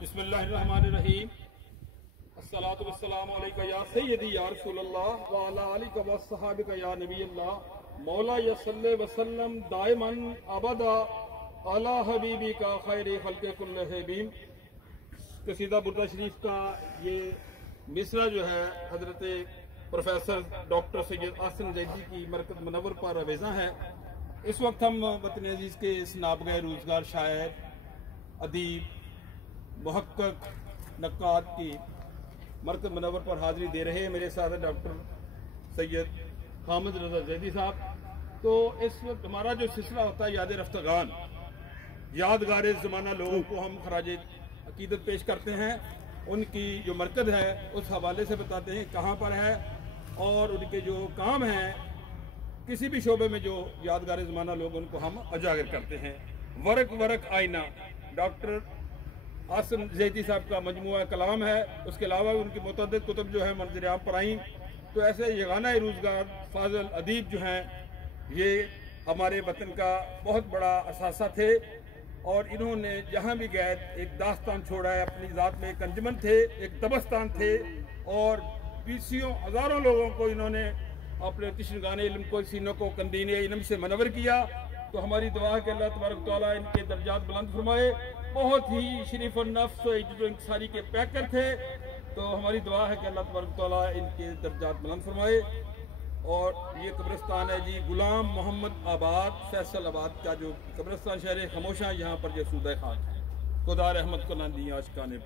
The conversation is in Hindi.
बिस्मिल्लाहिर्रहमानिर्रहीम। अस्सलातु वस्सलामु अलैका या सय्यदी या रसूलल्लाह व अला आलिका व अस्हाबिका या नबील्लाह मौला यसल्ले वसल्लम दाइमन अबदा अला हबीबिका खैरि खल्क़ि कुल्लिहिम। कसीदा बुर्दा शरीफ का ये मिसरा जो है हजरत प्रोफेसर डॉक्टर सैयद आसिम जैदी की मरकज मुनव्वर पर रवेज़ा है। इस वक्त हम वतन अजीज के इस नाबगह रोजगार शायर, अदीब, मुहक्किक, नक्काद की मरकज मुनव्वर पर हाजिरी दे रहे हैं। मेरे साथ डॉक्टर सैयद हामिद रजा जैदी साहब। तो इस वक्त हमारा जो सिलसिला होता है याद रफ्तगान, यादगार ज़माना लोगों को हम खराज अकीदत पेश करते हैं। उनकी जो मरकज है उस हवाले से बताते हैं कहाँ पर है और उनके जो काम हैं किसी भी शोबे में जो यादगार ज़माना लोग उनको हम उजागर करते हैं। वर्क वर्क आईना डॉक्टर आसिम जैदी साहब का मजमुआ कलाम है। उसके अलावा उनकी मुतअद्दिद कुतुब जो है मंज़िर आम पर आई। तो ऐसे यगाना रोज़गार फाज़िल अदीब जो हैं ये हमारे वतन का बहुत बड़ा असासा थे और इन्होंने जहाँ भी गए एक दास्तान छोड़ा है। अपनी ज़ात में एक अंजमन थे, एक दबस्तान थे और बीसियों हज़ारों लोगों को इन्होंने अपने तिश्नगाने इल्म को सीनों को कंदीने इल्म से मनवर किया। तो हमारी दुआ है कि अल्लाह तबारक तआला इनके दर्जात बुलंद फरमाए। बहुत ही शरीफ और नफ्स और इज्जत इंसानी के पैकर थे। तो हमारी दुआ है कि अल्लाह तबारक तआला इनके दर्जात बुलंद फरमाए। और ये कब्रिस्तान है जी गुलाम मोहम्मद आबाद फैसलाबाद का जो कब्रिस्तान शहर खामोशा, यहाँ पर ये सूदा खाक है। खुदा रहमत को ना दी आशिकाने।